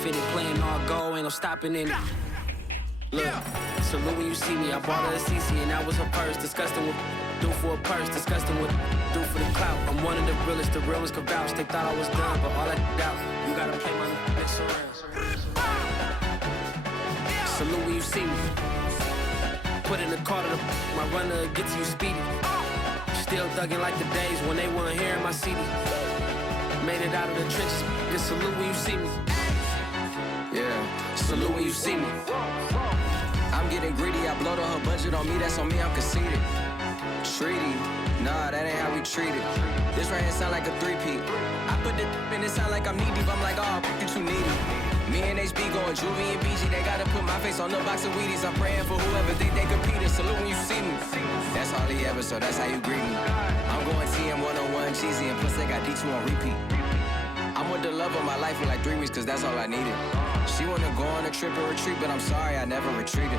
fitted, playing all go, ain't no stopping in it. Look, salute when you see me. I bought her a CC and that was her purse. Disgusting what do for a purse. Disgusting what do for the clout. I'm one of the realest, the real ones could vouch. They thought I was done, but all I doubt. You gotta pay my next around. Salute when you see me. Put in the car to my runner, get to you speedy. Still thugging like the days when they weren't here in my CD. Made it out of the trenches. Just salute when you see me. Yeah, salute when you see me. I'm getting greedy, I blowed her budget on me, that's on me, I'm conceited. Treaty, nah, that ain't how we treat it. This right here sound like a three-peat. I put the in it sound like I'm knee deep, I'm like, oh, you too needy. Me and HB going Juvie and BG, they gotta put my face on the box of Wheaties. I'm praying for whoever think they competing, salute when you see me. That's all he ever, so that's how you greet me. I'm going TM 101 cheesy, and plus they got D2 on repeat. I'm with the love of my life for like 3 weeks, cause that's all I needed. She wanna go on a trip or retreat, but I'm sorry, I never retreated.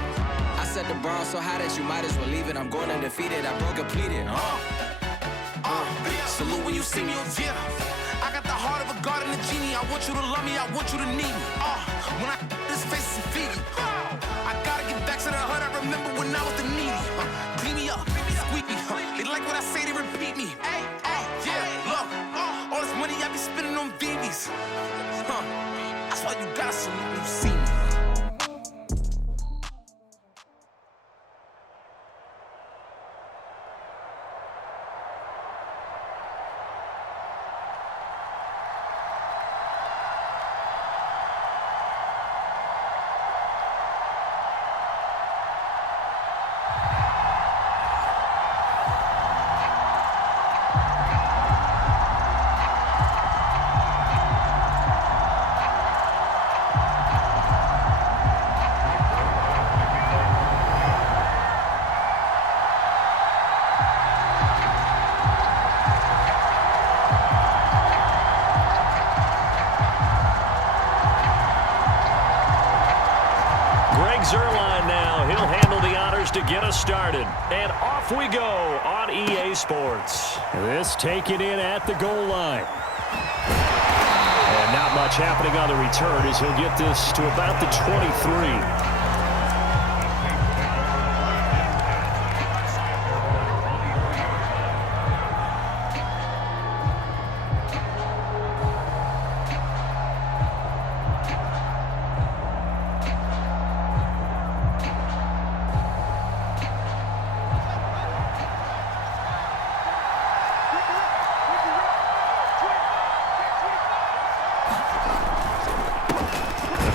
I set the bar so high that you might as well leave it. I'm going undefeated, I broke a pleated. Salute when you see me, yeah. I got the heart of a god and a genie. I want you to love me, I want you to need me. When I this face is Fiji. I gotta get back to the hood, I remember when I was the needy. Clean me up, squeak me. They like what I say, they repeat me. Yeah, look, all this money I be spending on BBs. That's why you gotta salute when you see me. Zerline now. He'll handle the honors to get us started. And off we go on EA Sports. This taken in at the goal line. And not much happening on the return as he'll get this to about the 23.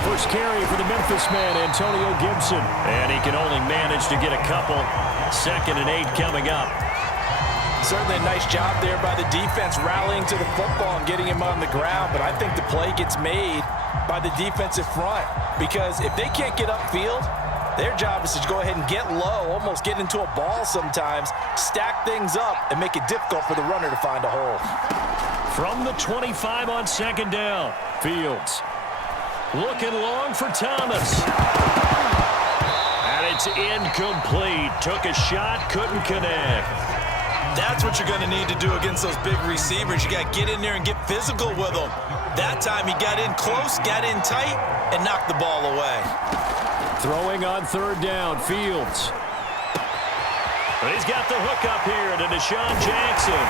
First carry for the Memphis man, Antonio Gibson. And he can only manage to get a couple. 2nd and 8 coming up. Certainly a nice job there by the defense rallying to the football and getting him on the ground. But I think the play gets made by the defensive front. Because if they can't get upfield, their job is to go ahead and get low, almost get into a ball sometimes, stack things up, and make it difficult for the runner to find a hole. From the 25 on 2nd down, Fields. Looking long for Thomas. And it's incomplete. Took a shot, couldn't connect. That's what you're going to need to do against those big receivers. You got to get in there and get physical with them. That time he got in close, got in tight, and knocked the ball away. Throwing on 3rd down, Fields. He's got the hook up here to Deshaun Jackson.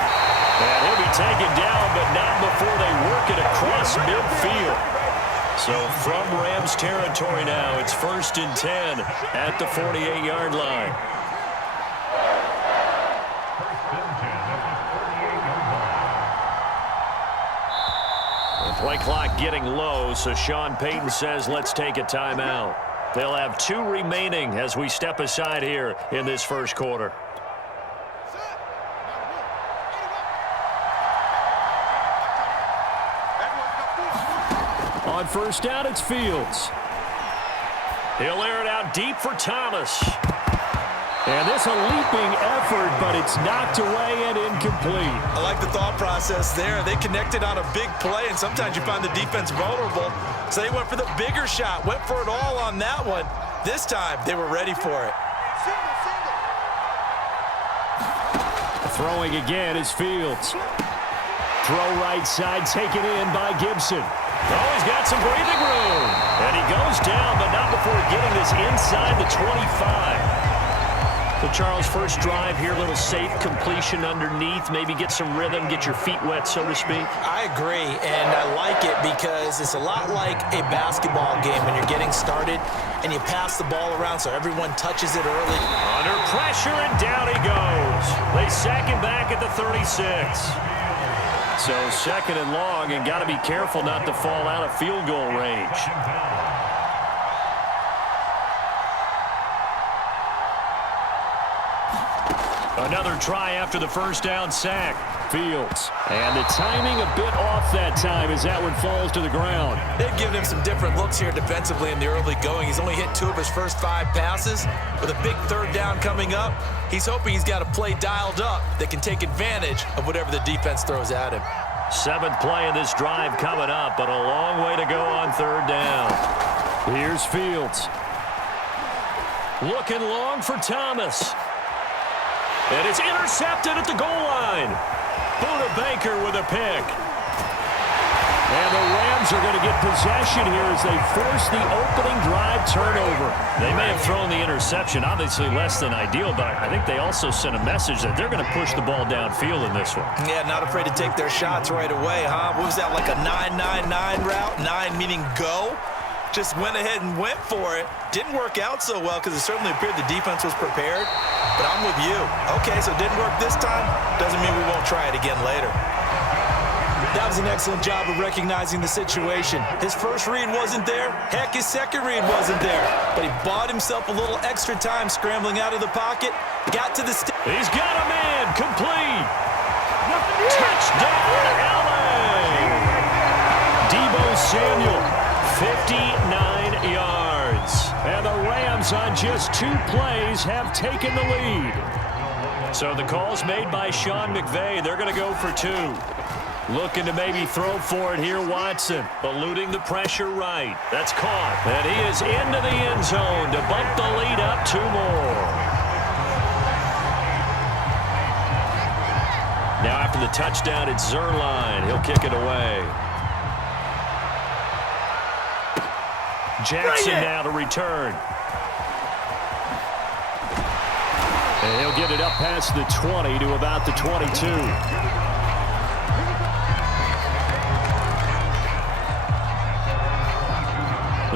And he'll be taken down, but not before they work it across midfield. So from Rams territory now, it's 1st and 10 at the 48-yard line. The play clock getting low, so Sean Payton says let's take a timeout. They'll have 2 remaining as we step aside here in this first quarter. On 1st down, it's Fields. He'll air it out deep for Thomas. And this a leaping effort, but it's knocked away and incomplete. I like the thought process there. They connected on a big play, and sometimes you find the defense vulnerable. So they went for the bigger shot, went for it all on that one. This time, they were ready for it. Throwing again is Fields. Throw right side, taken in by Gibson. Oh, he's got some breathing room. And he goes down, but not before getting this inside the 25. So, Charles, first drive here, a little safe completion underneath. Maybe get some rhythm, get your feet wet, so to speak. I agree, and I like it because it's a lot like a basketball game when you're getting started and you pass the ball around so everyone touches it early. Under pressure, and down he goes. They sack him back at the 36. So, second and long, and got to be careful not to fall out of field goal range. Another try after the first down sack. Fields. And the timing a bit off that time as that one falls to the ground. They've given him some different looks here defensively in the early going. He's only hit 2 of his first 5 passes. With a big third down coming up, he's hoping he's got a play dialed up that can take advantage of whatever the defense throws at him. 7th play of this drive coming up, but a long way to go on third down. Here's Fields. Looking long for Thomas. And it's intercepted at the goal line. Buda Baker with a pick. And the Rams are going to get possession here as they force the opening drive turnover. They may have thrown the interception, obviously less than ideal, but I think they also sent a message that they're going to push the ball downfield in this one. Yeah, not afraid to take their shots right away, huh? What was that, like a 9-9-9 route? 9 meaning go? Just went ahead and went for it. Didn't work out so well because it certainly appeared the defense was prepared. But I'm with you. Okay, so it didn't work this time. Doesn't mean we won't try it again later. That was an excellent job of recognizing the situation. His first read wasn't there. Heck, his second read wasn't there. But he bought himself a little extra time scrambling out of the pocket. Got to the He's got a man. Complete. Touchdown, LA. Deebo Samuel, 59 yards. And the Rams on just 2 plays have taken the lead. So the call's made by Sean McVay. They're going to go for 2. Looking to maybe throw for it here, Watson. Eluding the pressure right. That's caught. And he is into the end zone to bump the lead up 2 more. Now after the touchdown, it's Zerline. He'll kick it away. Jackson now to return. And he'll get it up past the 20 to about the 22.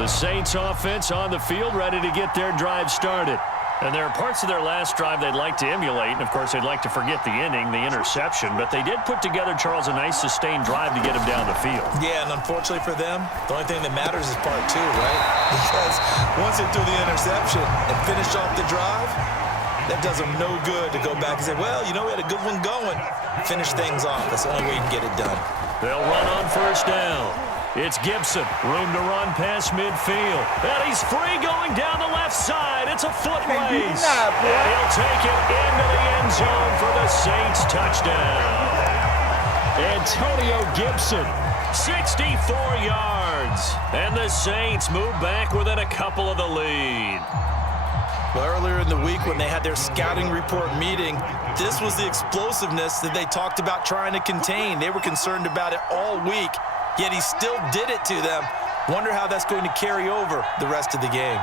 The Saints offense on the field, ready to get their drive started. And there are parts of their last drive they'd like to emulate. And, of course, they'd like to forget the inning, the interception. But they did put together, Charles, a nice sustained drive to get him down the field. Yeah, and unfortunately for them, the only thing that matters is part 2, right? Because once they threw the interception and finished off the drive, that does them no good to go back and say, well, you know, we had a good one going. Finish things off. That's the only way you can get it done. They'll run on first down. It's Gibson. Room to run past midfield. And he's free going down the left side. It's a foot race. And he'll take it into the end zone for the Saints touchdown. Antonio Gibson, 64 yards. And the Saints move back within a couple of the lead. Well, earlier in the week when they had their scouting report meeting, this was the explosiveness that they talked about trying to contain. They were concerned about it all week. Yet he still did it to them. Wonder how that's going to carry over the rest of the game.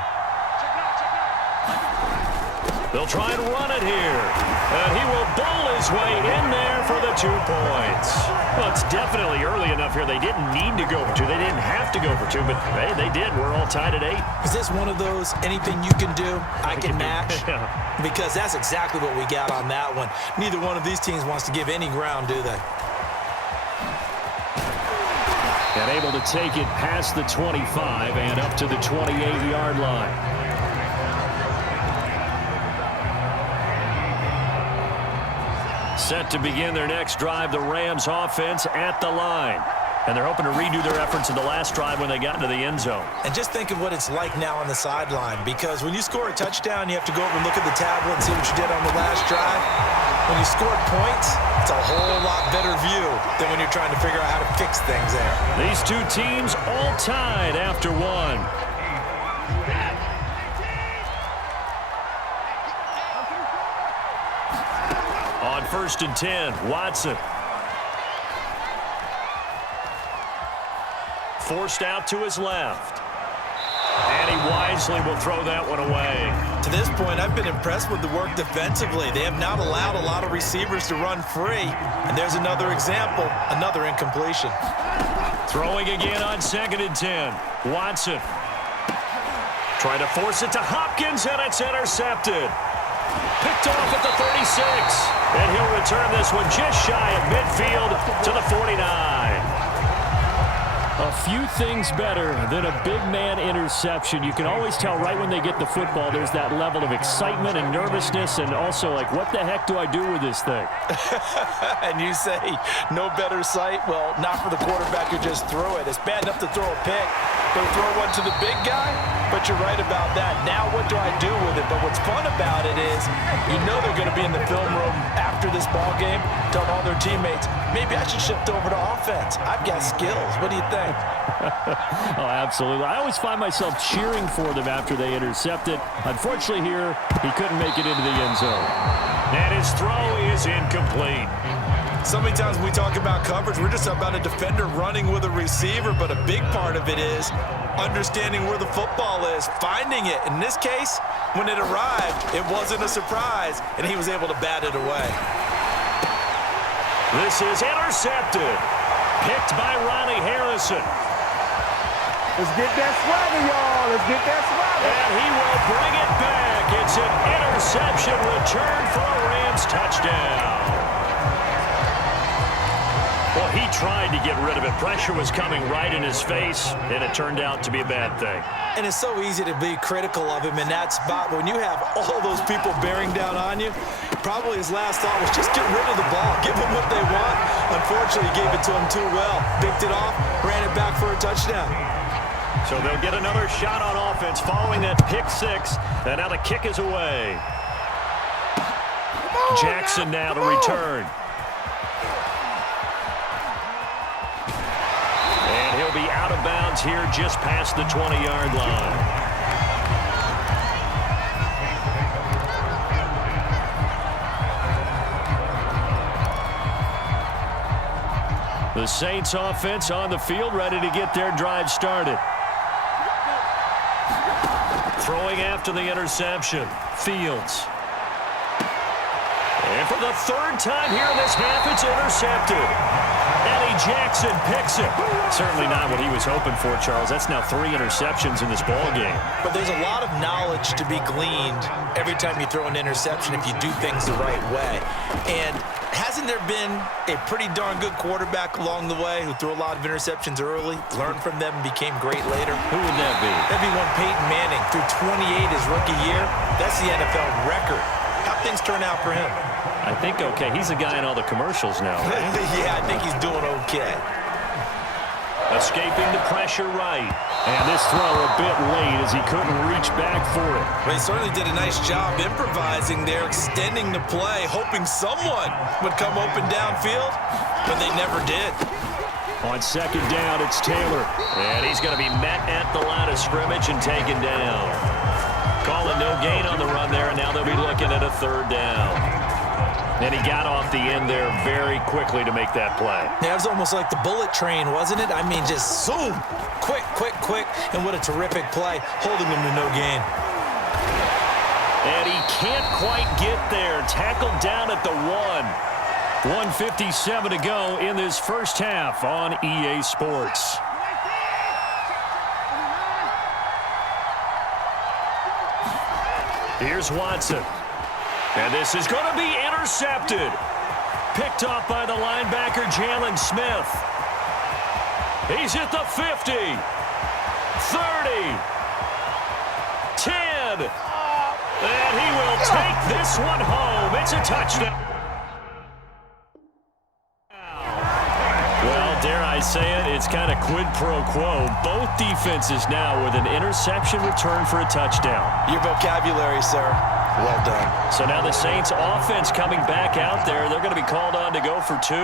They'll try and run it here. And he will bull his way in there for the 2 points. Well, it's definitely early enough here. They didn't need to go for 2. They didn't have to go for 2, but hey, they did. We're all tied at 8. Is this one of those anything you can do, I can match? Yeah. Because that's exactly what we got on that one. Neither one of these teams wants to give any ground, do they? And able to take it past the 25 and up to the 28-yard line. Set to begin their next drive, the Rams offense at the line. And they're hoping to redo their efforts in the last drive when they got into the end zone. And just think of what it's like now on the sideline, because when you score a touchdown, you have to go over and look at the tablet and see what you did on the last drive. When you scored points, it's a whole lot better view than when you're trying to figure out how to fix things there. These 2 teams all tied after 1. On 1st and 10, Watson. forced out to his left. And he wisely will throw that one away. To this point, I've been impressed with the work defensively. They have not allowed a lot of receivers to run free. And there's another example, another incompletion. Throwing again on 2nd and 10. Watson. Trying to force it to Hopkins, and it's intercepted. Picked off at the 36. And he'll return this one just shy of midfield to the 49. A few things better than a big man interception. You can always tell right when they get the football, there's that level of excitement and nervousness, and also like, what the heck do I do with this thing? And you say, no better sight? Well, not for the quarterback who just threw it. It's bad enough to throw a pick, but throw one to the big guy? But you're right about that. Now what do I do with it? But what's fun about it is, you know they're going to be in the film room after this ball game, telling all their teammates, maybe I should shift over to offense. I've got skills. What do you think? Oh, absolutely. I always find myself cheering for them after they intercept it. Unfortunately here, he couldn't make it into the end zone. And his throw is incomplete. So many times when we talk about coverage, we're just about a defender running with a receiver, but a big part of it is understanding where the football is, finding it. In this case, when it arrived, it wasn't a surprise, and he was able to bat it away. This is intercepted. Picked by Ronnie Harrison. Let's get that swagger, y'all. Let's get that swagger. And he will bring it back. It's an interception return for a Rams touchdown. Well, he tried to get rid of it. Pressure was coming right in his face, and it turned out to be a bad thing. And it's so easy to be critical of him in that spot. When you have all those people bearing down on you, probably his last thought was just get rid of the ball, give them what they want. Unfortunately, he gave it to him too well. Picked it off, ran it back for a touchdown. So they'll get another shot on offense following that pick six. And now the kick is away. Jackson now to return. And he'll be out of bounds here just past the 20-yard line. The Saints offense on the field, ready to get their drive started. Throwing after the interception, Fields. And for the third time here in this half, it's intercepted. Eddie Jackson picks it. Certainly not what he was hoping for, Charles. That's now 3 interceptions in this ball game. But there's a lot of knowledge to be gleaned every time you throw an interception if you do things the right way. And hasn't there been a pretty darn good quarterback along the way who threw a lot of interceptions early, learned from them, and became great later? Who would that be? That'd be one Peyton Manning. Threw 28 his rookie year. That's the NFL record. How'd things turn out for him? I think okay. He's the guy in all the commercials now, right? Yeah, I think he's doing okay. Escaping the pressure right. And this throw a bit late as he couldn't reach back for it. Well, he certainly did a nice job improvising there, extending the play, hoping someone would come open downfield, but they never did. On 2nd down, it's Taylor. And he's going to be met at the line of scrimmage and taken down. Calling no gain on the run there, and now they'll be looking at a 3rd down. And he got off the end there very quickly to make that play. Yeah, it was almost like the bullet train, wasn't it? I mean, just zoom, quick, and what a terrific play, holding them to no gain. And he can't quite get there. Tackled down at the 1. 1:57 to go in this first half on EA Sports. Here's Watson. And this is going to be intercepted. Picked off by the linebacker, Jalen Smith. He's at the 50. 30. 10. And he will take this one home. It's a touchdown. Well, dare I say it, it's kind of quid pro quo. Both defenses now with an interception return for a touchdown. Your vocabulary, sir. Well done. So now the Saints offense coming back out there. They're going to be called on to go for 2.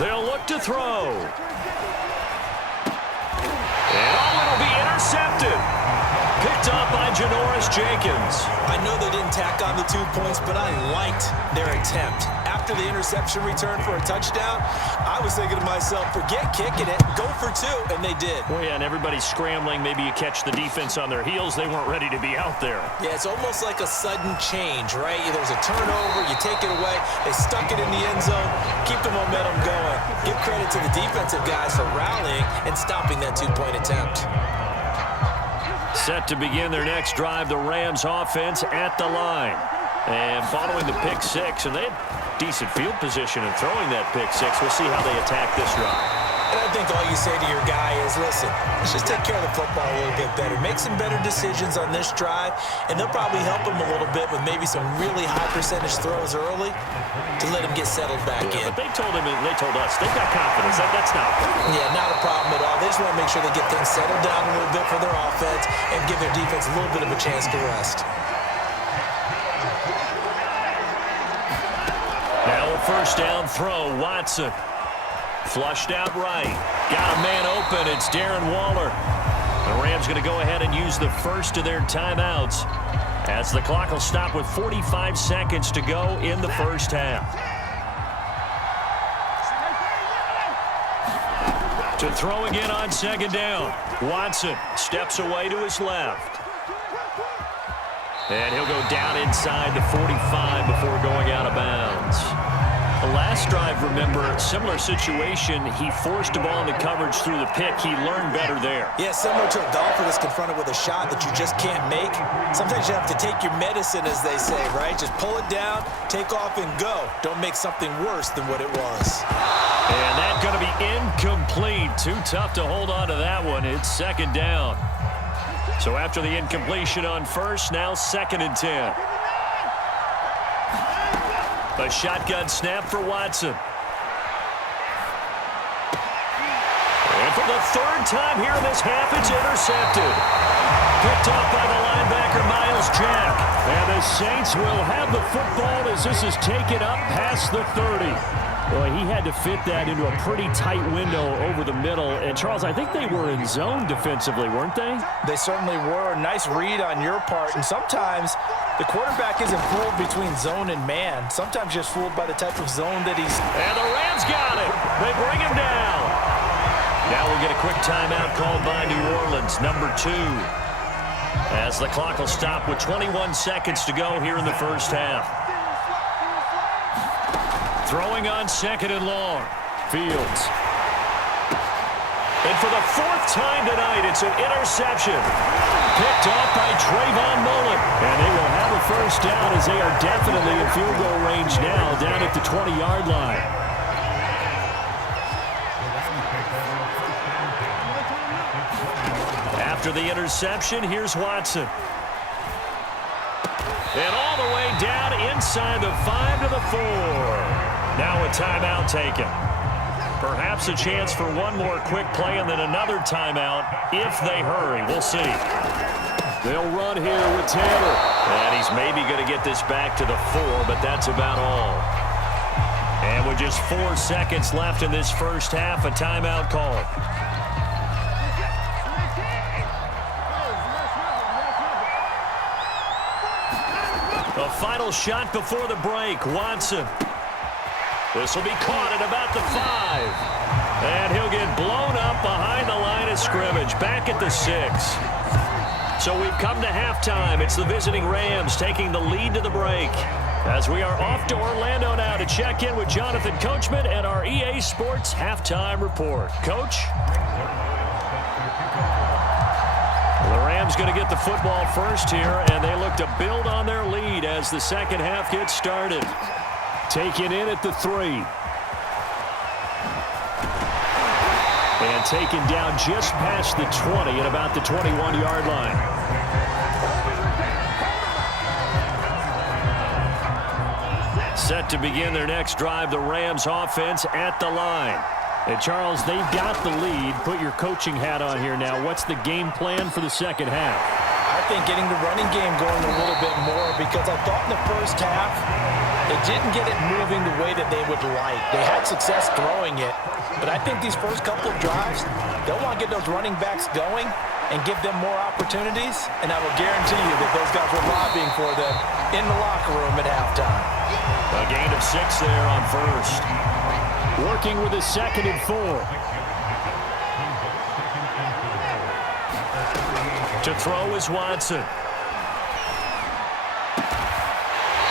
They'll look to throw. And it'll be intercepted. Picked up by Jenkins. I know they didn't tack on the 2 points, but I liked their attempt. After the interception return for a touchdown, I was thinking to myself, forget kicking it, go for 2, and they did. Well, yeah, and everybody's scrambling. Maybe you catch the defense on their heels. They weren't ready to be out there. Yeah, it's almost like a sudden change, right? There's a turnover, you take it away, they stuck it in the end zone, keep the momentum going. Give credit to the defensive guys for rallying and stopping that 2-point attempt. Set to begin their next drive, the Rams offense at the line. And following the pick 6, and they had decent field position in throwing that pick 6. We'll see how they attack this drive. And I think all you say to your guy is, listen, let's just take care of the football a little bit better. Make some better decisions on this drive, and they'll probably help him a little bit with maybe some really high percentage throws early to let him get settled back in. But they told him, and they told us, they've got confidence. That's not a problem. Yeah, not a problem at all. They just want to make sure they get things settled down a little bit for their offense and give their defense a little bit of a chance to rest. Now a first down throw, Watson. Flushed out right. Got a man open. It's Darren Waller. The Rams going to go ahead and use the first of their timeouts as the clock will stop with 45 seconds to go in the first half. To throw again on second down. Watson steps away to his left. And he'll go down inside the 45 before going out of bounds. The last drive, remember, similar situation. He forced a ball into coverage through the pick. He learned better there. Yeah, similar to a golfer that's confronted with a shot that you just can't make. Sometimes you have to take your medicine, as they say, right? Just pull it down, take off, and go. Don't make something worse than what it was. And that's going to be incomplete. Too tough to hold on to that one. It's second down. So after the incompletion on first, now 2nd and 10. A shotgun snap for Watson. And for the 3rd time here in this half, it's intercepted. Picked off by the linebacker, Miles Jack. And the Saints will have the football as this is taken up past the 30. Boy, he had to fit that into a pretty tight window over the middle. And, Charles, I think they were in zone defensively, weren't they? They certainly were. Nice read on your part. And sometimes the quarterback isn't fooled between zone and man. Sometimes just fooled by the type of zone that he's... And the Rams got it. They bring him down. Now we'll get a quick timeout called by New Orleans, number 2. As the clock will stop with 21 seconds to go here in the first half. Throwing on 2nd and long. Fields. And for the 4th time tonight, it's an interception. Picked off by Trayvon Mullen. And they will have a first down as they are definitely in field goal range now down at the 20-yard line. After the interception, here's Watson. And all the way down inside the 5 to the 4. Now a timeout taken. Perhaps a chance for one more quick play and then another timeout if they hurry. We'll see. They'll run here with Taylor. And he's maybe going to get this back to the 4, but that's about all. And with just 4 seconds left in this first half, a timeout call. A final shot before the break. Watson. This will be caught at about the 5. And he'll get blown up behind the line of scrimmage. Back at the 6. So we've come to halftime. It's the visiting Rams taking the lead to the break. As we are off to Orlando now to check in with Jonathan Coachman and our EA Sports Halftime Report. Coach? The Rams going to get the football first here, and they look to build on their lead as the second half gets started. Taken in at the 3. And taken down just past the 20 at about the 21-yard line. Set to begin their next drive, the Rams offense at the line. And, Charles, they've got the lead. Put your coaching hat on here now. What's the game plan for the second half? I think getting the running game going a little bit more because I thought in the first half They didn't get it moving the way that they would like. They had success throwing it, but I think these first couple of drives, they'll want to get those running backs going and give them more opportunities, and I will guarantee you that those guys were lobbying for them in the locker room at halftime. A gain of 6 there on first. Working with a 2nd and 4. To throw is Watson.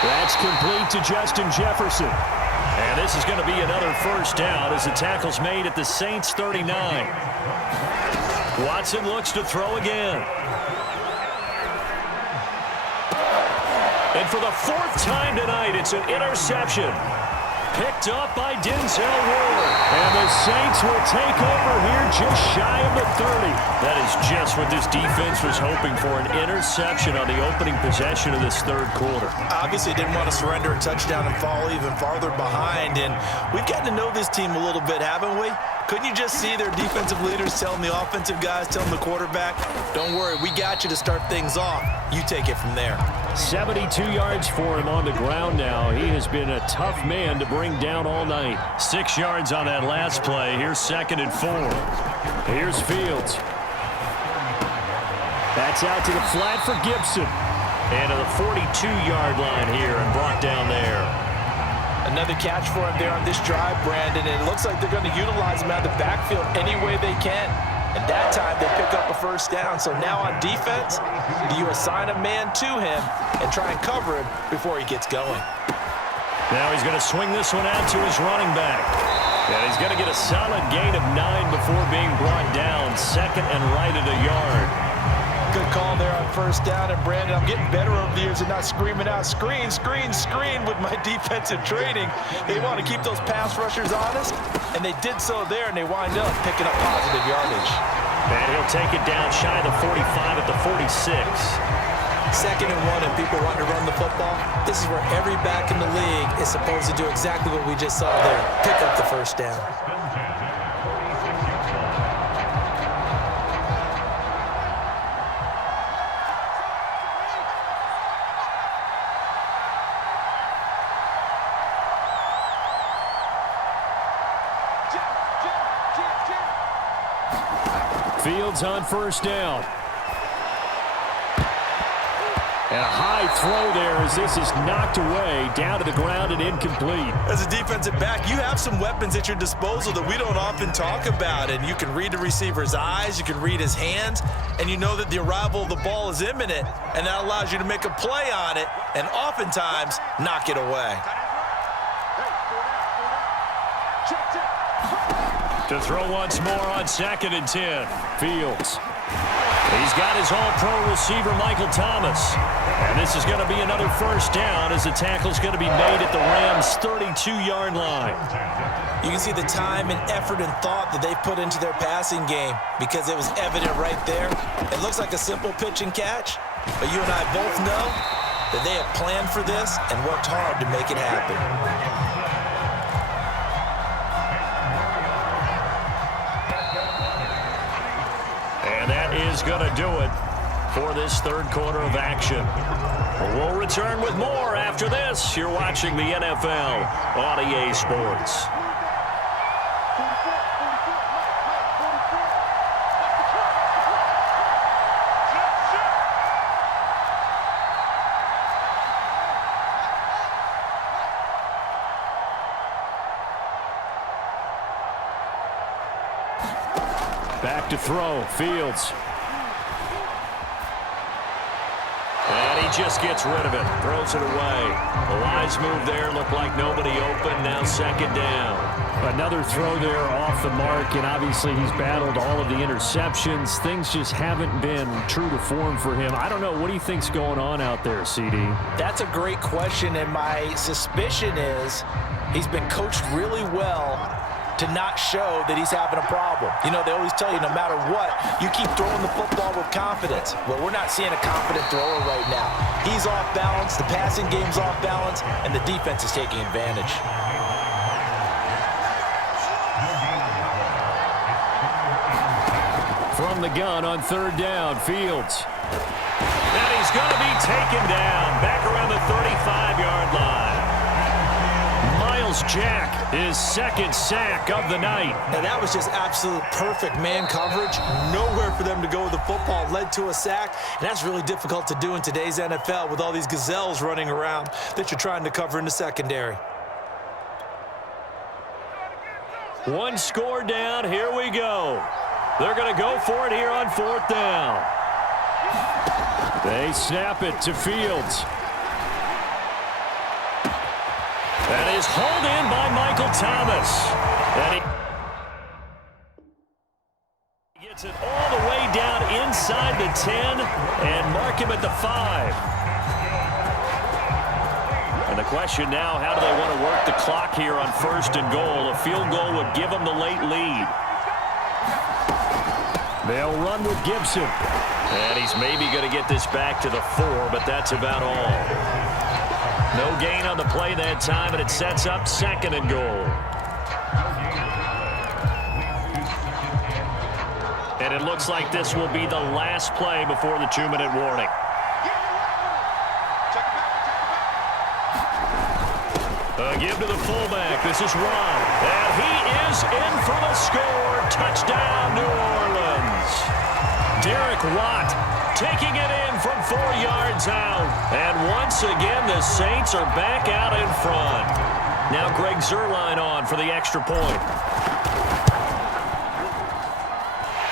That's complete to Justin Jefferson. And this is going to be another first down as the tackle's made at the Saints 39. Watson looks to throw again. And for the 4th time tonight, it's an interception. Picked up by Denzel Ward. And the Saints will take over here just shy of the 30. That is just what this defense was hoping for, an interception on the opening possession of this third quarter. Obviously didn't want to surrender a touchdown and fall even farther behind, and we've gotten to know this team a little bit, haven't we? Couldn't you just see their defensive leaders telling the offensive guys, telling the quarterback, don't worry, we got you to start things off. You take it from there. 72 yards for him on the ground now. He has been a tough man to bring down all night. 6 yards on that last play. Here's 2nd and 4. Here's Fields. That's out to the flat for Gibson. And to the 42-yard line here and brought down there. Another catch for him there on this drive, Brandon, and it looks like they're going to utilize him out of the backfield any way they can. And that time they pick up a first down. So now on defense, do you assign a man to him and try and cover him before he gets going? Now he's going to swing this one out to his running back. And he's going to get a solid gain of 9 before being brought down. 2nd and right at a yard. Good call there on first down. And, Brandon, I'm getting better over the years and not screaming out, screen, screen, screen with my defensive training. They want to keep those pass rushers honest, and they did so there, and they wind up picking up positive yardage. And he'll take it down shy of the 45 at the 46. 2nd and 1, and people want to run the football. This is where every back in the league is supposed to do exactly what we just saw there, pick up the first down. Fields on first down. And a high throw there as this is knocked away, down to the ground and incomplete. As a defensive back, you have some weapons at your disposal that we don't often talk about. And you can read the receiver's eyes, you can read his hands, and you know that the arrival of the ball is imminent. And that allows you to make a play on it and oftentimes knock it away. To throw once more on 2nd and 10. Fields. He's got his all-pro receiver, Michael Thomas. And this is going to be another first down as the tackle's going to be made at the Rams' 32-yard line. You can see the time and effort and thought that they put into their passing game because it was evident right there. It looks like a simple pitch and catch, but you and I both know that they have planned for this and worked hard to make it happen. And that is going to do it for this third quarter of action. We'll return with more after this. You're watching the NFL on EA Sports. Back to throw. Fields. And he just gets rid of it. Throws it away. A wise move there. Looked like nobody open. Now 2nd down. Another throw there off the mark, and obviously he's battled all of the interceptions. Things just haven't been true to form for him. I don't know. What do you think's going on out there, CD? That's a great question, and my suspicion is he's been coached really well to not show that he's having a problem. You know, they always tell you no matter what, you keep throwing the football with confidence. Well, we're not seeing a confident thrower right now. He's off balance, the passing game's off balance, and the defense is taking advantage. From the gun on 3rd down, Fields. And he's going to be taken down back around the 35-yard line. Myles Jack, his second sack of the night. And that was just absolute perfect man coverage. Nowhere for them to go with the football. Led to a sack. And that's really difficult to do in today's NFL with all these gazelles running around that you're trying to cover in the secondary. One score down. Here we go. They're going to go for it here on 4th down. They snap it to Fields. That is hauled in by Michael Thomas. And he gets it all the way down inside the 10 and mark him at the 5. And the question now, how do they want to work the clock here on 1st and goal? A field goal would give them the late lead. They'll run with Gibson. And he's maybe going to get this back to the 4, but that's about all. No gain on the play that time, and it sets up 2nd and goal. And it looks like this will be the last play before the 2-minute warning. A give to the fullback. This is Ron. And he is in for the score. Touchdown, New Orleans. Derek Watt taking it in from 4 yards out. And once again, the Saints are back out in front. Now Greg Zuerlein on for the extra point.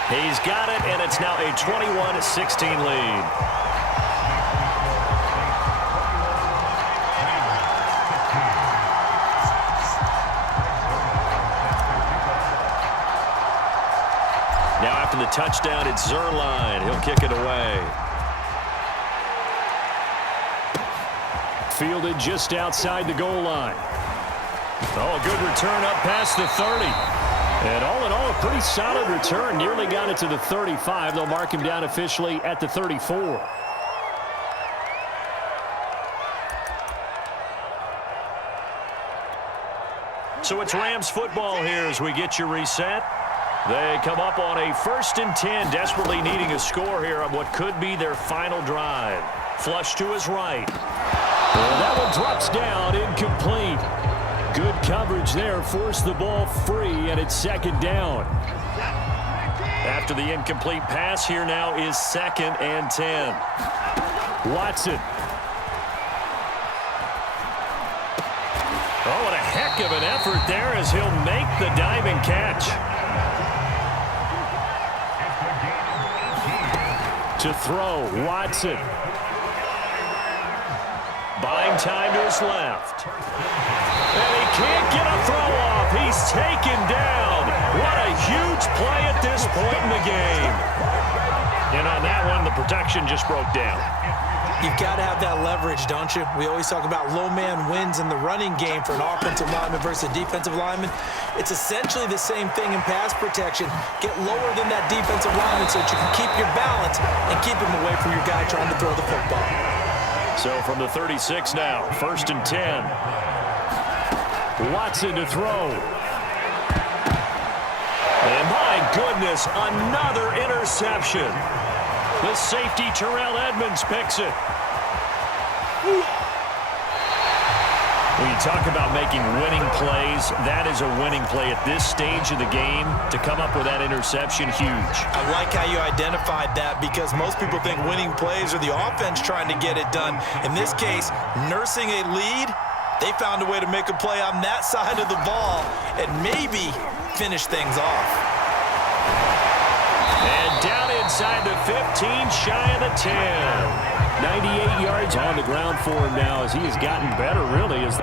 He's got it, and it's now a 21-16 lead. Now after the touchdown, it's Zuerlein. He'll kick it away. Fielded just outside the goal line. Oh, a good return up past the 30. And all in all, a pretty solid return. Nearly got it to the 35. They'll mark him down officially at the 34. So it's Rams football here as we get you reset. They come up on a 1st and 10, desperately needing a score here on what could be their final drive. Flush to his right. Well, that one drops down, incomplete. Good coverage there, forced the ball free, and it's 2nd down. After the incomplete pass, here now is 2nd and 10. Watson. Oh, what a heck of an effort there as he'll make the diving catch. To throw, Watson. Buying time to his left. And he can't get a throw off. He's taken down. What a huge play at this point in the game. And on that one, the protection just broke down. You've got to have that leverage, don't you? We always talk about low man wins in the running game for an offensive lineman versus a defensive lineman. It's essentially the same thing in pass protection. Get lower than that defensive lineman so that you can keep your balance and keep him away from your guy trying to throw the football. So from the 36 now, 1st and 10. Watson to throw. And my goodness, another interception. The safety, Terrell Edmonds, picks it. When you talk about making winning plays, that is a winning play at this stage of the game. To come up with that interception, huge. I like how you identified that because most people think winning plays are the offense trying to get it done. In this case, nursing a lead, they found a way to make a play on that side of the ball and maybe finish things off. And down inside the 15, shy of the 10. 98 yards on the ground for him now as he has gotten better, really, as